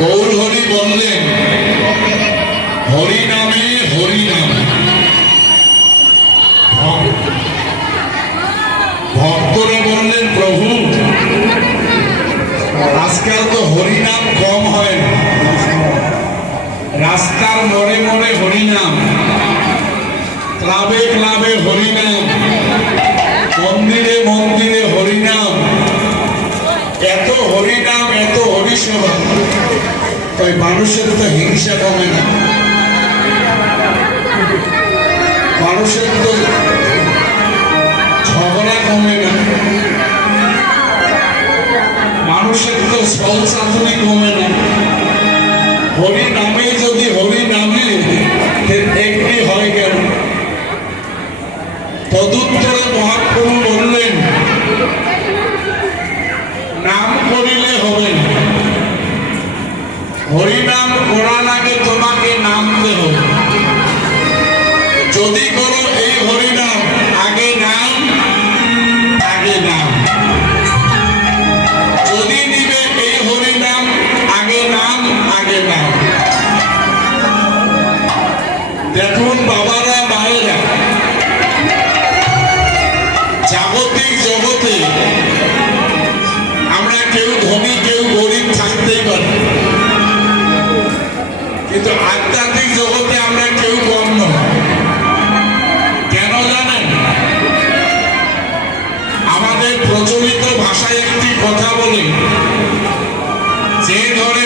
গৌর হরি বললেন হরি নামে হরি নামে। ভক্তরা বললেন প্রভু আজকাল তো হরিনাম কম হয় না, রাস্তার মোড়ে মোড়ে হরিনাম, ক্লাবে ক্লাবে হরিনাম, মন্দিরে মন্দিরে হরিনাম, এত হরিনাম এত হরিসভা, তাই মানুষের তো হিংসা কমে না, মানুষের তো ঝগড়া কমে না, মানুষের তো ছলচাতুরি কমে না। হরি নামে যদি হরি নামে একটি হয় কেন? তদুত্তরে মহাপ্রভু বললেন নাম করিলে হবে না, হরিনাম করার আগে তোমাকে নামতে হবে। যদি করো এই হরিনাম, আগে নাম আগে নাম, যদি নিবে এই হরিনাম, আগে নাম আগে নাম। দেখুন বাবারা মায়েরা, জাগতিক জগতে আমরা কেউ ধনী কেউ গরিব থাকতেই পারি, কিন্তু আধ্যাত্মিক জগতে আমরা কেউ কম নয়। কেন জানেন? আমাদের প্রচলিত ভাষায় একটি কথা বলে, যে ধরে